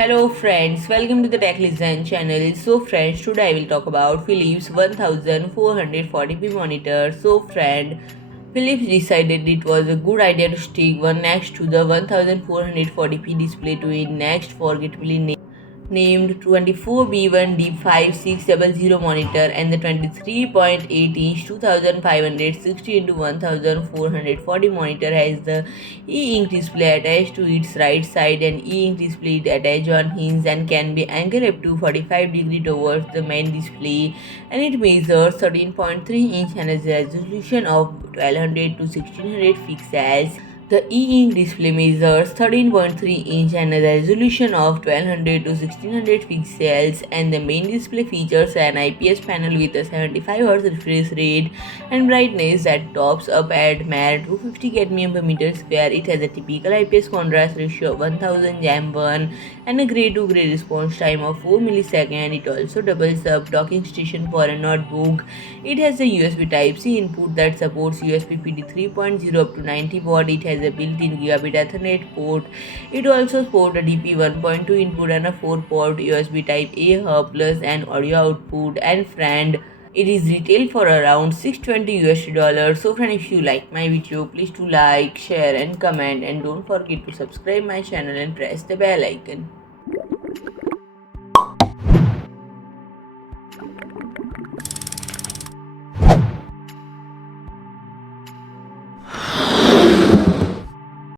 Hello friends, welcome to the Tech Listen channel. So friends, today I will talk about Philips 1440p monitor. Philips decided it was a good idea to stick one next to the 1440p display to its next forgetably named 24B1D5600 monitor and the 23.8-inch 2560x1440 monitor has the e-ink display attached to its right side and e-ink display attached on hinge and can be angled up to 45 degrees towards the main display, and it measures 13.3 inch and has a resolution of 1200 to 1600 pixels. The e-ink display measures 13.3 inch and a resolution of 1200 to 1600 pixels, and the main display features an IPS panel with a 75Hz refresh rate and brightness that tops up at mere 250 cadmium per meter square. It has a typical IPS contrast ratio of 1000 jam1 and a gray to gray response time of 4 milliseconds. It also doubles up docking station for a notebook. It has a USB Type-C input that supports USB PD 3.0 up to 90 watt. It has a built-in Gigabit Ethernet port. It also supports a DP 1.2 input and a 4-port USB Type-A hub plus an audio output. And friend, it is retailed for around $620. So friend, if you like my video, please do like, share and comment, and don't forget to subscribe my channel and press the bell icon.